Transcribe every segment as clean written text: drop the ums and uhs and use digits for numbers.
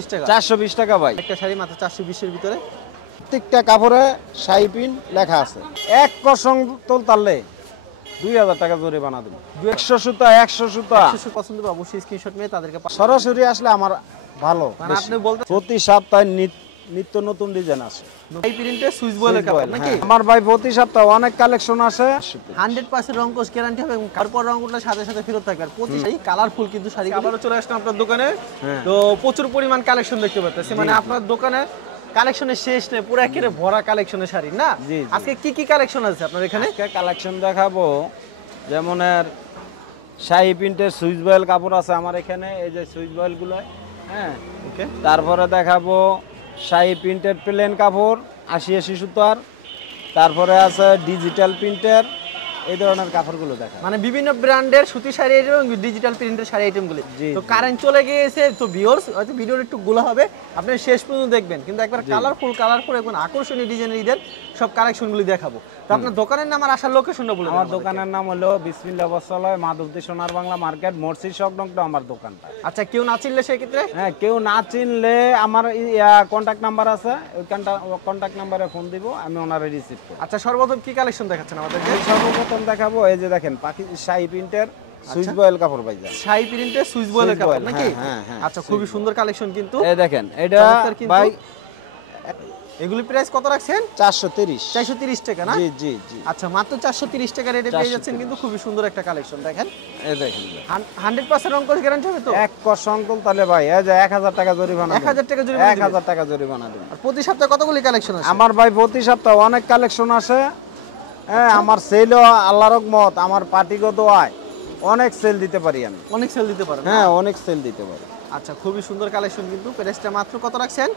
420 টাকা 420 টাকা ভাই। একটা শাড়ি মাত্র 420 এর ভিতরে। প্রত্যেকটা কাপড়ে শাড়ি পিন লেখা আছে। এক কসং তোল তারলে 2000 টাকা জরিমানা দেব। 100 সুতা 100 সুতা পছন্দ হবে অবশ্যই স্ক্রিনশট নিয়ে তাদেরকে সরাসরি আসলে আমার ভালো। মানে আপনি বলতে প্রতি সপ্তাহে নিত্য নতুন ডিজাইন আছে। এই প্রিন্টের সুইচ বয়েলের কাপড় নাকি? আমার ভাই প্রতি সপ্তাহে অনেক কালেকশন আসে। 100% রং কোশ গ্যারান্টি হবে এবং তারপর রং উঠলে সাথে সাথে ফেরত থাকবে। আর প্রতি শাড়ি কালারফুল কিন্তু শাড়ি আবারও চলে আসলাম আপনার দোকানে। তো প্রচুর পরিমাণ কালেকশন দেখতে পাচ্ছি, মানে আপনার দোকানে কালেকশনের শেষ নেই, পুরো একেবারে ভরা কালেকশনের শাড়ি না? আজকে কি কি কালেকশন আছে আপনার এখানে? কালেকশন দেখাবো, যেমন এর শাড়ি প্রিন্টের সুইচ বয়েল কাপড় আছে আমার এখানে, এই যে সুইচ বয়েল গুলো। হ্যাঁ ওকে। তারপরে দেখাবো শাড়ি প্রিন্টের প্লেন কাপড় 80 সুতার। তারপরে আছে ডিজিটাল প্রিন্টের, এই ধরনের কাপড়গুলো দেখা, মানে বিভিন্ন ব্র্যান্ডের সুতি শাড়ি এবং ডিজিটাল প্রিন্টের শাড়ি আইটেমগুলো। তো কারেন্ট চলে গিয়েছে, তো ভিউয়ার্স হয়তো ভিডিওর একটু গোলা হবে, আপনি শেষ পর্যন্ত দেখবেন, কিন্তু একবার কালারফুল এবং আকর্ষণীয় ডিজাইনের ঈদের সব কালেকশনগুলো দেখাবো। তো আপনার দোকানের নাম আর আসার লোকেশনটা বলুন। আমার দোকানের নাম হলো বিসমিল্লাহ বস্ত্রালয়, মাধবদী সোনার বাংলা মার্কেট, মসজিদ সংলগ্ন আমার দোকানটা। আচ্ছা, কেউ না চিনলে সেই ক্ষেত্রে? হ্যাঁ, কেউ না চিনলে আমার কন্ট্যাক্ট নাম্বার আছে, ওই কন্ট্যাক্ট নাম্বারে ফোন দিব, আমি ওনারে রিসিভ করব। আচ্ছা, সর্বপ্রথম কি কালেকশন দেখাচ্ছেন আমাদেরকে? সর্বপ্রথম দেখাবো এই যে দেখেন পাখি শাড়ি প্রিন্টের সুইচ বয়েল কাপড় ভাই। শাড়ি প্রিন্টের সুইচ বয়েলের কাপড় নাকি? হ্যাঁ। আচ্ছা, খুবই সুন্দর কালেকশন কিন্তু। এই দেখেন এটা ভাই, এগুলি প্রাইস কত রাখছেন? 430 টাকা না? জি জি জি। আচ্ছা, মাত্র 430 টাকা রেটে পেয়ে যাচ্ছেন কিন্তু খুবই সুন্দর একটা কালেকশন। দেখেন এই দেখেন 100% রং কোশ গ্যারান্টি হবে তো? এক কসং তোল তাহলে ভাই এই যে 1000 টাকা জরিমানা। 1000 টাকা জরিমানা। 1000 টাকা জরিমানা দেব। আর প্রতি সপ্তাহে কতগুলি কালেকশন আছে? আমার ভাই প্রতি সপ্তাহে অনেক কালেকশন আসে। হ্যাঁ, আমার সেল আল্লাহর রহমত, আমার পার্টিগত আয়, অনেক সেল দিতে পারি আমি। অনেক সেল দিতে পারেন? হ্যাঁ, অনেক সেল দিতে পারি। আচ্ছা, খুবই সুন্দর কালেকশন কিন্তু। প্রাইসটা মাত্র কত রাখছেন?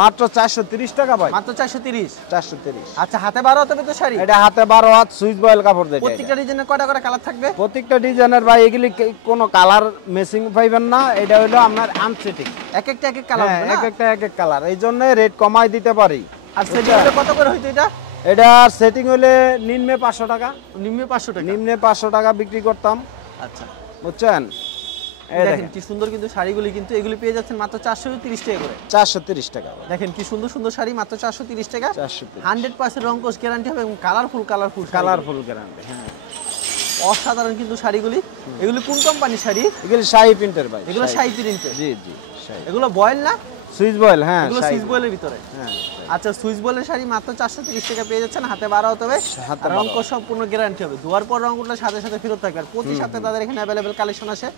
মাত্র 430 টাকা ভাই। মাত্র 430। আচ্ছা, হাতে 12 হাতে তো শাড়ি? এটা হাতে 12 হাত সুইচ বয়েল কাপড় দেয়। প্রত্যেকটা ডিজাইনের কয়টা করে কালার থাকবে? প্রত্যেকটা ডিজাইনের ভাই এগুলি কোনো কালার ম্যাচিং পাইবেন না, এটা হলো আপনার আনসেটিং। এক একটা এক এক কালার হবে না? এক এক কালার, এই জন্য রেট কমাই দিতে পারি। আর সেটিং হলে কত করে হইতো এটা? এটা সেটিং হলে নিম্নে 500 টাকা। নিম্নে 500 টাকা? নিম্নে 500 টাকা বিক্রি করতাম। আচ্ছা, বুঝছেন? দেখেন কি সুন্দর কিন্তু শাড়িগুলি, কিন্তু এগুলি পেয়ে যাচ্ছেন মাত্র 430 টাকা করে। 430 টাকা। দেখেন কি সুন্দর সুন্দর শাড়ি মাত্র 430 টাকা। 100% রং কোশ গ্যারান্টি হবে এবং কালারফুল গ্যারান্টি। হ্যাঁ, অসাধারণ কিন্তু শাড়িগুলি। এগুলি কোন কোম্পানির শাড়ি? এগুলি শাড়ি প্রিন্টের ভাই। এগুলো শাড়ি প্রিন্টের? জি জি। এগুলো বয়েল না? সুইচ বয়েল। হ্যাঁ, এগুলো সুইচ বয়েলের ভিতরে। হ্যাঁ। আচ্ছা, সুইচ বয়েলের শাড়ি মাত্র 430 টাকা পেয়ে যাচ্ছেন, হাতে 12 হতে হবে, রং কোশ সম্পূর্ণ গ্যারান্টি হবে, ধোয়ার পর রং উঠলে সাথে সাথে ফেরত থাকবে। আর প্রতি সপ্তাহে তাদের এখানে অ্যাভেলেবেল কালেকশন আসে।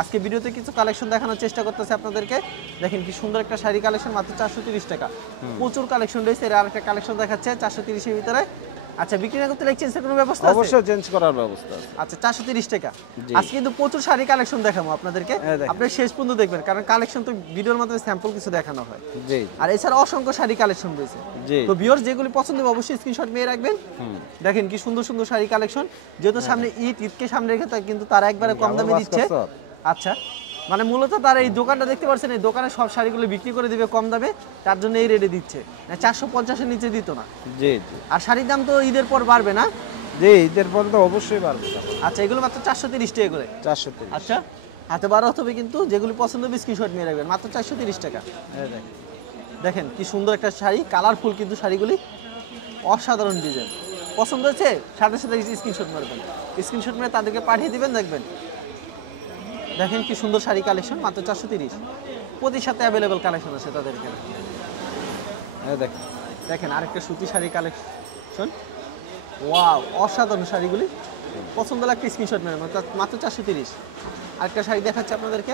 আজকে ভিডিওতে কিছু কালেকশন দেখানোর চেষ্টা করতেছে আপনাদেরকে। দেখেন কি সুন্দর একটা শাড়ি কালেকশন, মাত্র 430 টাকা। প্রচুর কালেকশন রয়েছে। এর আরেকটা কালেকশন দেখাচ্ছে 430 এর ভিতরে। আচ্ছা, বিক্রি না করতে এক্সচেঞ্জের কোনো ব্যবস্থা আছে? অবশ্যই চেঞ্জ করার ব্যবস্থা আছে। আচ্ছা, 430 টাকা। আজকে কিন্তু প্রচুর শাড়ি কালেকশন দেখাবো আপনাদেরকে, আপনি শেষ পর্যন্ত দেখবেন, কারণ কালেকশন তো ভিডিওর মাধ্যমে স্যাম্পল কিছু দেখানো হয়। জি। আর এছাড়া অসংখ্য শাড়ি কালেকশন রয়েছে। জি। তো ভিউয়ার্স যেগুলি পছন্দ হবে অবশ্যই স্ক্রিনশট নিয়ে রাখবেন। দেখেন কি সুন্দর সুন্দর শাড়ি কালেকশন, যেহেতু সামনে ঈদকে সামনে রেখে কিন্তু তারা একবারে কম দামে দিচ্ছে। আচ্ছা, মানে মূলত তারা এই দোকানটা দেখতে পাচ্ছেন, এই দোকানে সব শাড়িগুলো বিক্রি করে দিবে কম দামে, তার জন্য এই রেটে দিচ্ছে, 450 এর নিচে দিত না। জি জি। আর শাড়ির দাম তো ঈদের পর বাড়বে না? জি, ঈদের পর তো অবশ্যই বাড়বে। আচ্ছা, এগুলো মাত্র 430 টাকা করে। 430। আচ্ছা, হাতে 12 হবে কিন্তু, যেগুলি পছন্দ হবে স্ক্রিনশট নিয়ে রাখবেন, মাত্র 430 টাকা। দেখেন কি সুন্দর একটা শাড়ি, কালারফুল কিন্তু শাড়িগুলি, অসাধারণ ডিজাইন। পছন্দ হয়েছে সাথে সাথে স্ক্রিনশট মারবেন, স্ক্রিনশট মেরে তাদেরকে পাঠিয়ে দিবেন। দেখেন কি সুন্দর শাড়ি কালেকশন, মাত্র 430। প্রতি সাথে অ্যাভেলেবেল কালেকশন আছে তাদের এখানে। দেখেন আরেকটা সুতি শাড়ি কালেকশন, ওয়াও, অসাধারণ শাড়িগুলি। পছন্দ লাগবে স্ক্রিনশট মেরে, মাত্র 430। আরেকটা শাড়ি দেখাচ্ছে আপনাদেরকে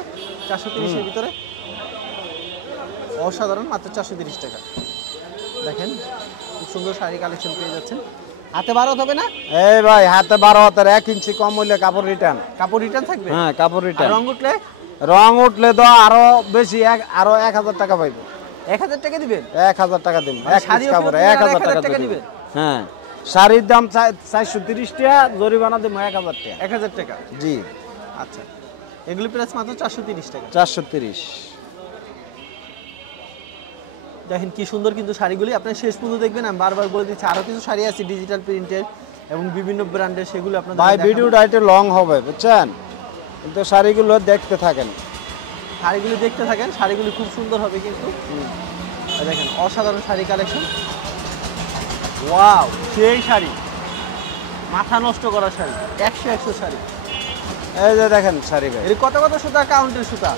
430 এর ভিতরে, অসাধারণ, মাত্র 430 টাকা। দেখেন খুব সুন্দর শাড়ি কালেকশন পেয়ে যাচ্ছেন। হাতে 12 হবে না? এই ভাই, হাতে 12 হাতের 1 ইঞ্চি কম হইলে কাপড় রিটার্ন। কাপড় রিটার্ন থাকবে? হ্যাঁ, কাপড় রিটার্ন। রং উঠলে? রং উঠলে তো আরো বেশি, আরো 1000 টাকা পাইবো। 1000 টাকা দিবেন? 1000 টাকা দিবেন। এক পিস কাপড়ে 1000 টাকা দিবেন। হ্যাঁ, শাড়ির দাম 430 টাকা, জরিমানা দেব 1000 টাকা। 1000 টাকা? জি। আচ্ছা, এগুলি প্রাইস মাত্র 430 টাকা। 430। দেখেন কি সুন্দর কিন্তু শাড়িগুলি, আপনারা শেষ পর্যন্ত দেখবেন। আমি বারবার বলে দিচ্ছি, আরো কিছু শাড়ি আছে ডিজিটাল প্রিন্টের এবং বিভিন্ন ব্র্যান্ডের, সেগুলো আপনাদের ভাই ভিডিওটা একটু লং হবে, বুঝছেন, কিন্তু শাড়িগুলো দেখতে থাকেন। শাড়িগুলি দেখতে থাকেন, শাড়িগুলি খুব সুন্দর হবে কিন্তু। এই দেখেন অসাধারণ শাড়ি কালেকশন। ওয়াও, সেই শাড়ি, মাথা নষ্ট করা শাড়ি, 100 শাড়ি। এই যে দেখেন শাড়ি ভাই, এর কত কত সুতা, কাউন্টের সুতা?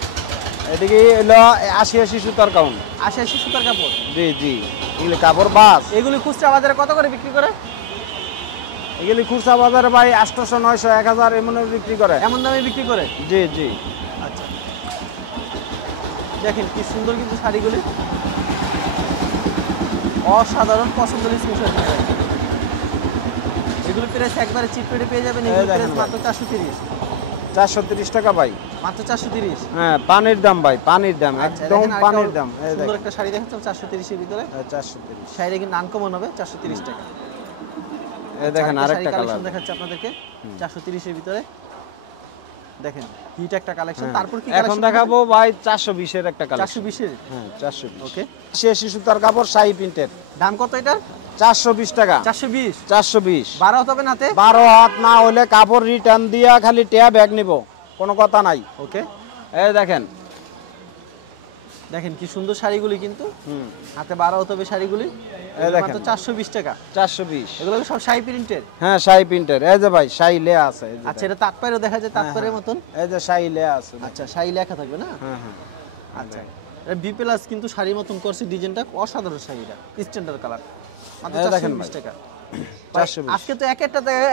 এদিকে হলো 80 সুতার কাউন্ট। 80 সুতার কাপড়? জি জি, এগুলি কাপড় বাস। এগুলি খুচরা বাজারে কত করে বিক্রি করে? এগুলি খুচরা বাজারে ভাই 800, 900, 1000 এমন বিক্রি করে। এমন দামে বিক্রি করে? জি জি। আচ্ছা, দেখেন কি সুন্দর কিন্তু শাড়িগুলি, অসাধারণ। পছন্দ হলে স্ক্রিনশট নিয়ে রাখবেন। এগুলো প্রাইস একবারে চিপ রেটে পেয়ে যাবেন। এগুলো প্রাইস মাত্র 430। 430 টাকা ভাই, মাত্র 430। হ্যাঁ পানির দাম ভাই, পানির দাম, আচ্ছা, একদম দেখেন পানির দাম। এই সুন্দর দেখেন একটা শাড়ি দেখাচ্ছি 430 এর ভিতরে। 430। শাড়ি কিন্তু আনকমন হবে, 430 টাকা। এই দেখেন আরেকটা কালেকশন কালার দেখাচ্ছি আপনাদেরকে 430 এর ভিতরে। দেখেন হিট একটা কালেকশন। তারপর কি এখন দেখাবো ভাই 420 এর একটা কালেকশন। 420 এর? হ্যাঁ 420। ওকে। 80 সুতার কাপড় শাড়ি প্রিন্টের। দাম কত এটা? 420 টাকা। 420? 420। 12 হবে নাতে? 12 হাত না হলে কাপড় রিটার্ন দিয়া খালি টেয়া ব্যাগ নিব, কোনো কথা নাই। ওকে। এই দেখেন, দেখেন কি সুন্দর শাড়িগুলি কিন্তু। হুম, হাতে 12 হবে শাড়িগুলি। এই দেখেন মাত্র 420 টাকা। 420। এগুলো সব শাড়ি প্রিন্টের? হ্যাঁ শাড়ি প্রিন্টের। এই যে ভাই শাড়ি লেয়া আছে, এই যে আচ্ছা, এটা তাঁতপাড়েও দেখা যায়, তাঁতপাড়ের মতন। এই যে শাড়ি লেয়া আছে। আচ্ছা, শাড়ি লেখা থাকবে না? হ্যাঁ হ্যাঁ। আচ্ছা, এটা বি প্লাস কিন্তু শাড়ির মতন করছে ডিজাইনটা, অসাধারণ শাড়িটা, স্ট্যান্ডার্ড কালার। মাত্র এই দেখেন 420 ভাই। টাকা। 420। আজকে তো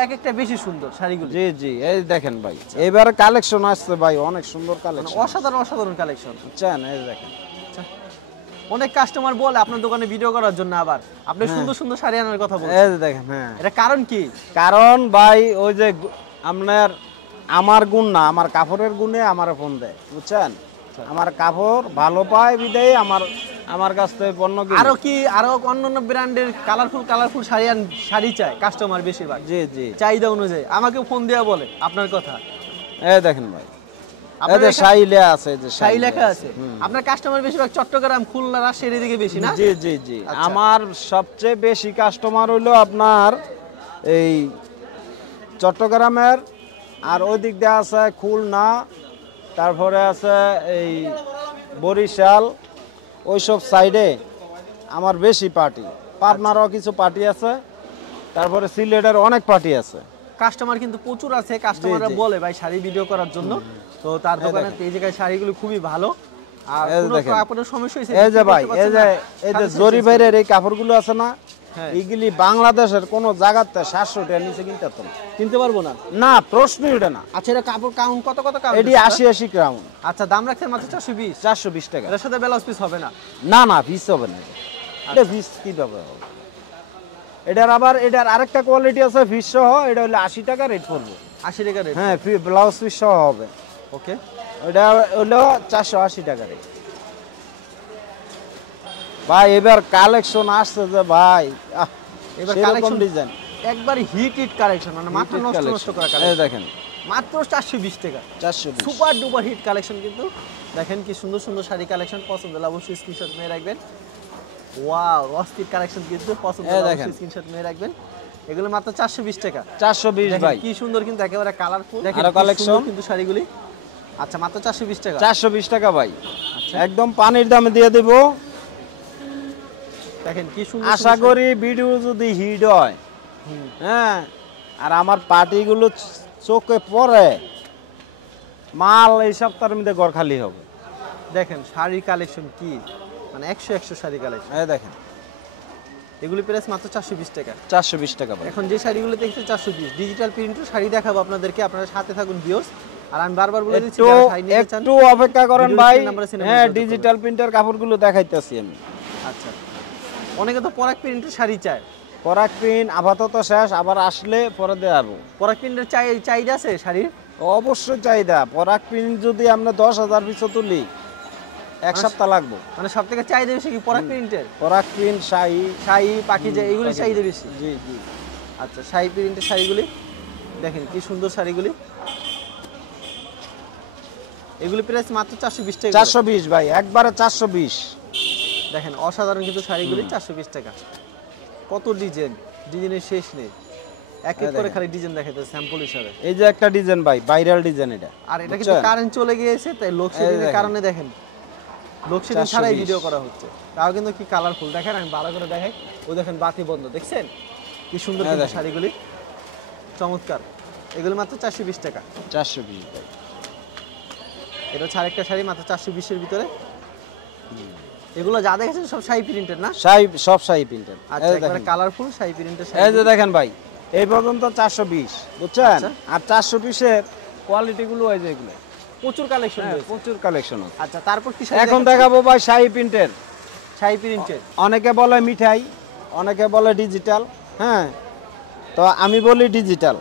এক একটা বেশি সুন্দর শাড়িগুলো। জি জি, এই দেখেন ভাই, এবারে কালেকশন আসছে ভাই, অনেক সুন্দর মানে কালেকশন। অসাধারণ কালেকশন। বুঝছেন, এই দেখেন। অনেক কাস্টমার বলে আপনার দোকানে ভিডিও করার জন্য, আবার আপনি সুন্দর সুন্দর শাড়ি আনার কথা বলেন। এই যে দেখেন। হ্যাঁ, এটা কারণ কি? কারণ ভাই ওই যে আপনার আমার গুণ না, আমার কাপড়ের গুণে আমার ফোন দেয়, বুঝছেন। আমার কাপড় ভালো পায় বিদায় আমার কাছ থেকে পণ্য কিনে। আরো অন্যান্য ব্র্যান্ডের কালারফুল শাড়ি চায় কাস্টমার বেশিরভাগ। জি জি, চাহিদা অনুযায়ী আমাকে ফোন দেওয়া বলে আপনার কথা। এই দেখেন ভাই, এই যে শাড়ি লেয়া আছে, এই যে শাড়ি লেখা আছে। আপনার কাস্টমার বেশিরভাগ চট্টগ্রাম, খুলনা, রাজশাহীর দিকে বেশি না? জি জি জি। আমার সবচেয়ে বেশি কাস্টমার হইলো আপনার এই চট্টগ্রামের, আর ওই দিক দিয়ে আছে খুলনা, তারপরে আছে এই বরিশাল, ওইসব সাইডে আমার বেশি পার্টি। পাবনারও কিছু পার্টি আছে, তারপরে সিলেটের অনেক পার্টি আছে। কাস্টমার কিন্তু প্রচুর আছে, কাস্টমাররা বলে ভাই শাড়ি ভিডিও করার জন্য। তো তার দোকানে এই জায়গায় শাড়িগুলো খুবই ভালো। আর কোনো কাপড়ের সমস্যা হইছে? এই যে ভাই, এই যে জরি বাইরের এই কাপড়গুলো আছে না, এইগুলি বাংলাদেশের কোনো জায়গাতে 700 টাকার নিচে কিনতে পারবো না। না, প্রশ্নই ওঠে না। আচ্ছা, এটা কাপড় কাউন্ট কত কাউন্ট? এটি 80 গ্রাম। আচ্ছা, দাম রাখছেন মাত্র 420? 420 টাকা। এর সাথে ব্লাউজ পিস হবে না? না না, পিস হবে না। এটা পিস কিভাবে হবে? এটার আরেকটা কোয়ালিটি আছে ফিস সহ, এটা হলো 80 টাকা রেট পড়বে। 80 টাকা রেট? হ্যাঁ, ব্লাউজ পিস সহ হবে। ওকে। ওটা হলো 480 টাকা রেট। ভাই এবার কালেকশন আসছে যে ভাই, এবার কালেকশন ডিজাইন একবার হিট কালেকশন, মানে মাথা নষ্ট করা কালেকশন। এই দেখেন মাত্র 420 টাকা। 420, সুপার ডুপার হিট কালেকশন কিন্তু। দেখেন কি সুন্দর সুন্দর শাড়ি কালেকশন। পছন্দ হলে অবশ্যই স্ক্রিনশট নিয়ে রাখবেন। ওয়াও, অস্থির কালেকশন কিন্তু। পছন্দ হলে অবশ্যই স্ক্রিনশট নিয়ে রাখবেন। এগুলো মাত্র 420 টাকা। 420 ভাই, কি সুন্দর কিন্তু, একেবারে কালারফুল। দেখেন আরো কালেকশন কিন্তু শাড়িগুলি। আচ্ছা, মাত্র 420 টাকা। 420 টাকা ভাই, একদম পানির দামে দিয়ে দেব। দেখেন কি সুন্দর। আশা করি ভিডিও যদি হিট হয়, হ্যাঁ, আর আমার পার্টিগুলো চোখে পড়ে, মাল এই সপ্তাহের মধ্যে ঘর খালি হবে। দেখেন শাড়ি কালেকশন কি, মানে 100 শাড়ি কালেকশন। এই দেখেন, এগুলি প্রাইস মাত্র 420 টাকা। 420 টাকা ভাই। এখন যে শাড়িগুলো দেখতে 420, ডিজিটাল প্রিন্টের শাড়ি দেখাবো আপনাদেরকে। আপনারা সাথে থাকুন ভিউয়ার্স। আর আমি বারবার বলে দিচ্ছি, যারা শাড়ি নিতে চান একটু অপেক্ষা করেন ভাই। হ্যাঁ, যোগাযোগ ডিজিটাল প্রিন্টার কাপড়গুলো দেখাইতেছি আমি। আচ্ছা, অনেকে তো পরাগ প্রিন্টের শাড়ি চায়। পরাগ প্রিন্ট আপাতত শেষ, আবার আসলে পরে দেবো। পরাগ প্রিন্টের চাহিদা আছে শাড়ির? অবশ্যই চাহিদা। পরাগ প্রিন্ট যদি আমরা 10,000 পিস তুলি, এক সপ্তাহ লাগবে। মানে সব থেকে চাহিদা বেশি কি পরাগ প্রিন্টের? পরাগ প্রিন্ট, শাড়ি, পাখিজা, এগুলি চাহিদা বেশি। জি জি। আচ্ছা, শাড়ি প্রিন্টের শাড়িগুলি দেখেন কি সুন্দর শাড়িগুলি। এগুলি প্রাইস মাত্র 420 টাকা। 420 ভাই, একবারে 420। দেখেন অসাধারণ কিন্তু শাড়িগুলি 420 টাকা। কত ডিজাইনের শেষ নেই। এক এক করে খালি ডিজাইন দেখাইতে স্যাম্পল হিসাবে। এই যে একটা ডিজাইন ভাই, ভাইরাল ডিজাইন এটা। আর এটা কিন্তু কারেন্ট চলে গিয়েছে, তাই লোডশেডিং এর কারণে দেখেন লোডশেডিং ছাড়াই ভিডিও করা হচ্ছে, তাও কিন্তু কি কালারফুল। দেখেন আমি ভালো করে দেখাই, ওই দেখেন বাতি বন্ধ, দেখছেন কি সুন্দর কিন্তু শাড়িগুলি, চমৎকার। এগুলো মাত্র 420 টাকা। 420 ভাই। এটা হচ্ছে আরেকটা শাড়ি মাত্র 420 এর ভিতরে। এগুলো যা দেখেছেন সব শাড়ি প্রিন্টেড না? শাড়ি সব শাড়ি প্রিন্টেড। আচ্ছা, একবারে কালারফুল শাড়ি প্রিন্টেড শাড়ি। এই যে দেখেন ভাই, এই পর্যন্ত 420, বুঝছেন? আর 420 এর কোয়ালিটি গুলো এই যে এগুলো প্রচুর কালেকশন রয়েছে, প্রচুর কালেকশন আছে। আচ্ছা, তারপর কি শাড়ি এখন দেখাবো ভাই শাড়ি প্রিন্টের। শাড়ি প্রিন্টেড অনেকে বলে মিঠাই, অনেকে বলে ডিজিটাল, হ্যাঁ, তো আমি বলি ডিজিটাল।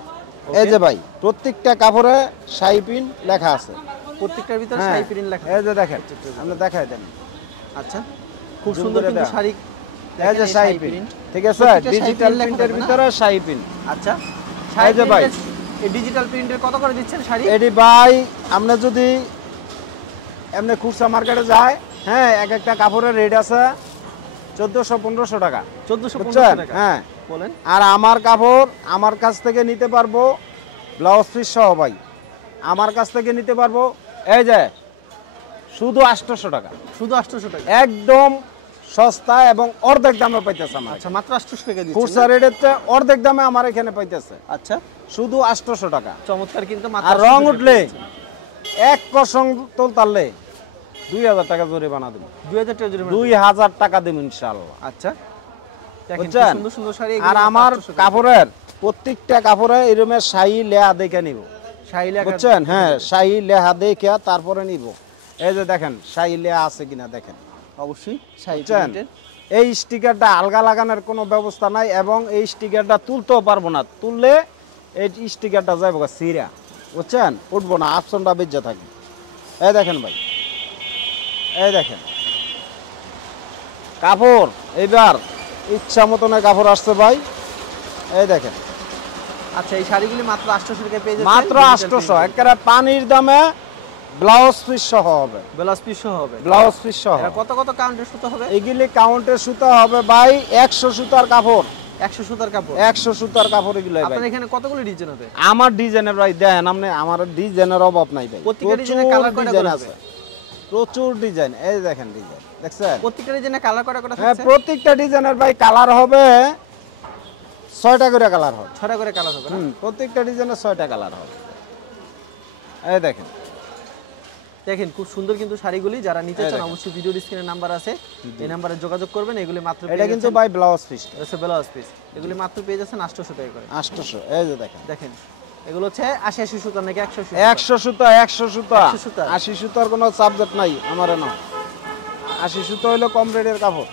এই যে ভাই, প্রত্যেকটা কাপড়ে শাড়ি প্রিন্ট লেখা আছে, প্রত্যেকটার ভিতরে শাড়ি প্রিন্ট লেখা। এই যে দেখেন, আমরা দেখাই দেন। আচ্ছা, খুব সুন্দর কিন্তু শাড়ি। এই যে শাড়ি প্রিন্ট, ঠিক আছে, ডিজিটাল প্রিন্টের ভিতরে শাড়ি প্রিন্ট। আচ্ছা, এই যে ভাই, এই ডিজিটাল প্রিন্টের কত করে দিচ্ছেন শাড়ি? এডি ভাই আমরা যদি এমনি খুচরা মার্কেটে যায়, হ্যাঁ, এক একটা কাপড়ের রেট আছে 1400-1500 টাকা। 1400-1500 টাকা, হ্যাঁ বলেন। আর আমার কাপড় আমার কাছ থেকে নিতে পারবো ব্লাউজ পিস সহ ভাই, আমার কাছ থেকে নিতে পারবো এই যে শুধু 800 টাকা। শুধু 800 টাকা, একদম সস্তা এবং অর্ধেক দামে পাইতেছে আমার। আচ্ছা, মাত্র 800 টাকা দিচ্ছেন? খুচরা রেটের চেয়ে অর্ধেক দামে আমার এখানে পাইতেছে। আচ্ছা, শুধু 800 টাকা। চমৎকার কিন্তু। আর রং উঠলে এক কসং তোলতালে 2000 টাকা জরিমানা দেব। 2000 টাকা জরিমানা? 2000 টাকা দেব ইনশাআল্লাহ। আচ্ছা, দেখেন বুঝছেন? সুন্দর সুন্দর শাড়ি। আর আমার কাপড়ের প্রত্যেকটা কাপড়ে এরকমের শাড়ি লেহা দেখে নিব, শাড়ি লেখা, বুঝছেন? হ্যাঁ, শাড়ি লেহা দেখে তারপরে নিব। এই যে দেখেন শাড়ি লেহা আছে কিনা দেখেন। অবশ্যই শাড়ি বুঝছেন? প্রিন্টের। এই স্টিকারটা আলগা লাগানোর কোনো ব্যবস্থা নাই এবং এই স্টিকারটা তুলতেও পারবো না, তুললে এই স্টিকারটা যাইব সিরা, বুঝছেন, উঠবো না, অপশনটা বেজে থাকবে। এই দেখেন ভাই, এই দেখেন কাপড়, এইবার ইচ্ছা মতন কাপড় আসছে ভাই, এই দেখেন। আচ্ছা, এই শাড়িগুলি মাত্র 800 টাকা পেয়ে যাচ্ছেন। মাত্র 800, একেবারে পানির দামে, ব্লাউজ পিস সহ হবে। ব্লাউজ পিস সহ হবে? ব্লাউজ পিস সহ। এটা কত কত কাউন্টের সুতো হবে? এগুলি কাউন্টের সুতা হবে ভাই 100 সুতার কাপড়। 100 সুতার কাপড়? 100 সুতার কাপড় এগুলো ভাই। আপনার এখানে কতগুলো ডিজাইন হবে? আমার ডিজাইনের ভাই দেখেন, আপনি আমার ডিজাইনের অভাব নাই ভাই। প্রত্যেকটা ডিজাইনে কালার কয়টা করে আছে? প্রচুর ডিজাইন, এই দেখেন ডিজাইন, দেখছেন? প্রত্যেকটা ডিজাইনে কালার কয়টা করে হ্যাঁ, থাকছে? প্রত্যেকটা ডিজাইনের ভাই কালার হবে 6টা করে কালার হবে। 6টা করে কালার হবে না? প্রত্যেকটা ডিজাইনের 6টা কালার হবে। এই দেখেন, দেখেন খুব সুন্দর কিন্তু শাড়িগুলি। যারা নিতে চান অবশ্যই ভিডিওর স্ক্রিনে নাম্বার আছে, এই নম্বরে যোগাযোগ করবেন। এগুলি মাত্র এটা কিন্তু ভাই ব্লাউজ পিস, এটা ব্লাউজ পিস। এগুলি মাত্র পেয়ে যাচ্ছেন 800 টাকা করে। 800। এই যে দেখেন, দেখেন এগুলো হচ্ছে 80 সুতা নাকি 100 সুতা? 100 সুতা, 100 সুতা, 100 সুতা। 80 সুতার কোনো সাবজেক্ট নাই আমার না। 80 সুতা হলো কম রেটের কাপড়।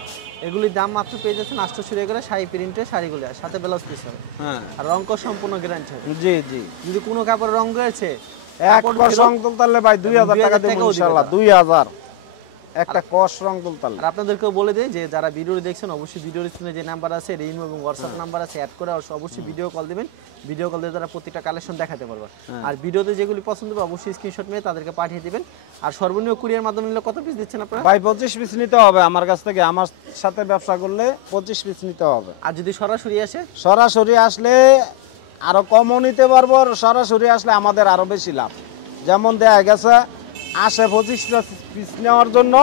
এগুলির দাম মাত্র পেয়ে যাচ্ছেন 800 টাকা করে। শাড়ি প্রিন্টের শাড়িগুলি, আর সাথে ব্লাউজ পিস হবে। হ্যাঁ, আর রং কস সম্পূর্ণ গ্যারান্টি হবে। জি জি। যদি কোনো কাপড় রং গেছে এক কস রং তুলতালে ভাই 2000 টাকা দেব ইনশাআল্লাহ। 2000 একটা কস রং তুলতালে। আর আপনাদেরকেও বলে দেই যে যারা ভিডিও দেখছেন অবশ্যই ভিডিওর স্ক্রিনে যে নাম্বার আছে, ইমো এবং হোয়াটসঅ্যাপ নাম্বার আছে, অ্যাড করে অবশ্যই ভিডিও কল দিবেন। ভিডিও কল দিয়ে তারা প্রত্যেকটা কালেকশন দেখাতে পারবে। আর ভিডিওতে যেগুলি পছন্দ হবে অবশ্যই স্ক্রিনশট নিয়ে তাদেরকে পাঠিয়ে দিবেন। আর সর্বনিম্ন কুরিয়ার মাধ্যমে নিলে কত পিস দিচ্ছেন আপনারা? ভাই 25 পিস নিতে হবে আমার কাছ থেকে। আমার সাথে ব্যবসা করলে 25 পিস নিতে হবে। আর যদি সরাসরি আসে? সরাসরি আসলে আরো কমও নিতে পারবো, আর সরাসরি আসলে আমাদের আরো বেশি লাভ। যেমন দেখা গেছে আসে 25 পিস নেওয়ার জন্য,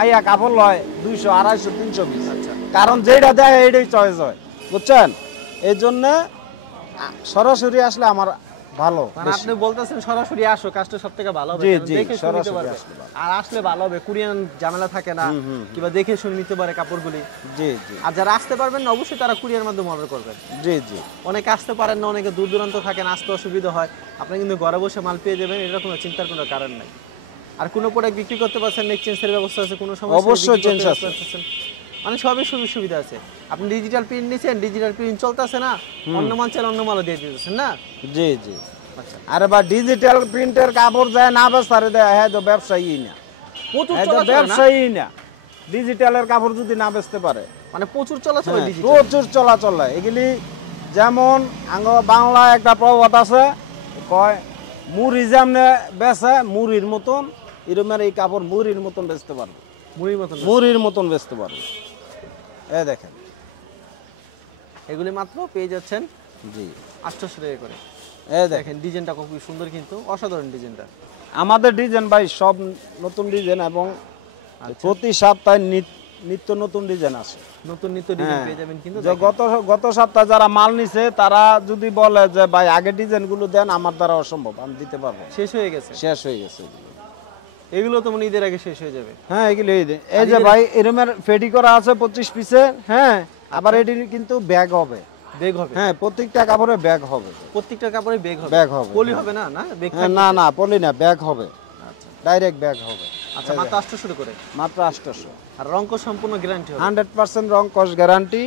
আইয়া কাপড় লয় 200, 250, 300 পিস। আচ্ছা, কারণ যেটা দেয় এইটাই চয়েস হয়, বুঝছেন? এই জন্য সরাসরি আসলে আমার ভালো। মানে আপনি বলতেছেন সরাসরি আসো, কাজটা সবথেকে ভালো হবে। জি কারণ জি, দেখে শুনে নিতে সরাসরি পারবে। আসলে ভালো। আর আসলে ভালো হবে, কুরিয়ান ঝামেলা থাকে না, কিংবা দেখে শুনে নিতে পারে কাপড়গুলি। জি জি। আর যারা আসতে পারবেন না অবশ্যই তারা কুরিয়ার মাধ্যমে অর্ডার করবেন। জি জি। অনেকে আসতে পারেন না, অনেকে দূর দূরান্ত থাকেন, আসতে অসুবিধা হয়। আপনি কিন্তু ঘরে বসে মাল পেয়ে যাবেন, এটা কোনো চিন্তার কোনো কারণ নাই। আর কোনো প্রোডাক্ট বিক্রি করতে পারছেন, এক্সচেঞ্জের ব্যবস্থা আছে, কোনো সমস্যা অবশ্যই চেঞ্জ আছে, মানে সবই সুযোগ সুবিধা আছে। আপনি ডিজিটাল প্রিন্ট নিছেন, ডিজিটাল প্রিন্ট চলতেছে না, অন্য মাল চাইলে অন্য মালও দিয়ে দিতেছেন না? জি জি। আচ্ছা, আরে বা ডিজিটাল প্রিন্টের কাপড় যায় না বেচারে দেয়, হ্যাঁ তো ব্যবসায়ী না, প্রচুর হ্যাঁ তো চলাচল না? ব্যবসায়ী না। ডিজিটালের কাপড় যদি না বেচতে পারে, মানে প্রচুর চলাচল হ্যাঁ, ডিজিটাল। প্রচুর চলাচল হয় এগুলি। যেমন বাংলা একটা প্রবাদ আছে, কয় মুড়ি যেমনে বেচে মুড়ির মতন, এরমের এই কাপড় মুড়ির মতন বেচতে পারবে, মুড়ির মতন। মুড়ির মতন বেচতে পারবে। এই দেখেন, এগুলি মাত্র পেয়ে যাচ্ছেন জি 800 টাকা করে। এই দেখেন দেখেন ডিজাইনটা খুবই সুন্দর, কিন্তু অসাধারণ ডিজাইনটা। আমাদের ডিজাইন ভাই সব নতুন ডিজাইন এবং আচ্ছা। প্রতি সপ্তাহে নিত্য নতুন ডিজাইন আছে। নতুন নিত্য ডিজাইন হ্যাঁ। পেয়ে যাবেন কিন্তু। যে গত সপ্তাহে যারা মাল নিছে তারা যদি বলে যে ভাই আগে ডিজাইনগুলো দেন, আমার দ্বারা অসম্ভব, আমি দিতে পারবো না। শেষ হয়ে গেছে, শেষ হয়ে গেছে এগুলো। এগুলো তো মনে হয় ঈদের আগে শেষ হয়ে যাবে। হ্যাঁ এগুলো এই যে ভাই এরমের ফেডি করা আছে 25 পিসে। হ্যাঁ আবার এটির কিন্তু ব্যাগ হবে। বেগ হবে? হ্যাঁ প্রত্যেকটা কাপড়ে ব্যাগ হবে। প্রত্যেকটা কাপড়ে বেগ হবে? ব্যাগ হবে, পলি হবে না? না বেগ হ্যাঁ, না না পলি না, ব্যাগ হবে, আচ্ছা ডাইরেক্ট ব্যাগ হবে। আচ্ছা, মাত্র 800 করে। মাত্র 800। আর রং কোড সম্পূর্ণ গ্যারান্টি হবে? 100% রং কস গ্যারান্টি।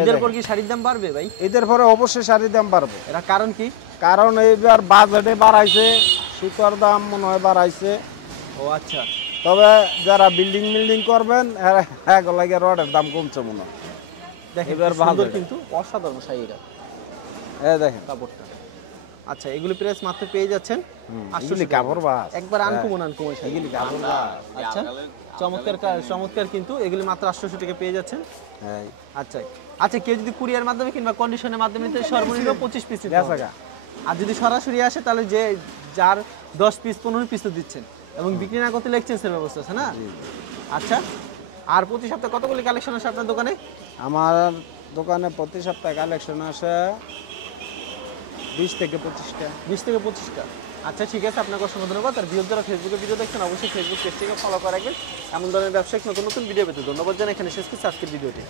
ঈদের পর কি শাড়ির দাম বাড়বে ভাই? ঈদের পরে অবশ্যই শাড়ির দাম বাড়বে। এরা কারণ কি? কারণ এইবার বাজেটে বাড়াইছে, সুতার দাম মনে হয় বাড়াইছে। ও আচ্ছা। তবে যারা বিল্ডিং করবেন লাগে রডের দাম কমছে মনে হয়। দেখেন এবার কি সুন্দর বাজেট। কিন্তু অসাধারণ শাড়িটা, এই দেখেন কাপড়টা। আচ্ছা, এগুলো প্রাইস মাত্র পেয়ে যাচ্ছেন 800 এগুলি কাপড় বাস। একবার আনকমন শাড়ি। এগুলি কাপড় বাস। আচ্ছা, চমৎকার চমৎকার কিন্তু এগুলি মাত্র 800 টাকা পেয়ে যাচ্ছেন। হ্যাঁ আচ্ছা আচ্ছা, কেউ যদি কুরিয়ার মাধ্যমে কিংবা কন্ডিশনের মাধ্যমে নিতে সর্বনিম্ন 25 পিস নিতে হবে। বেচাকা। আর যদি সরাসরি আসে তাহলে যে যার 10 পিস 15 পিস তো দিচ্ছেন, এবং বিক্রি না করতে এক্সচেঞ্জের ব্যবস্থা আছে না? আচ্ছা, আর প্রতি সপ্তাহে কতগুলি কালেকশন আসে আপনার দোকানে? আমার দোকানে প্রতি সপ্তাহে কালেকশন আসে 20 থেকে 25টা। 20 থেকে 25টা। আচ্ছা ঠিক আছে, আপনাকে অসংখ্য ধন্যবাদ। আর ভিডিও যারা ফেসবুকে ভিডিও দেখছেন অবশ্যই ফেসবুক পেজটিকে ফলো করে রাখবেন এমন ধরনের ব্যবসায়িক নতুন নতুন ভিডিও পেতে। ধন্যবাদ জানাই, এখানে শেষ করছি আজকের ভিডিওটি।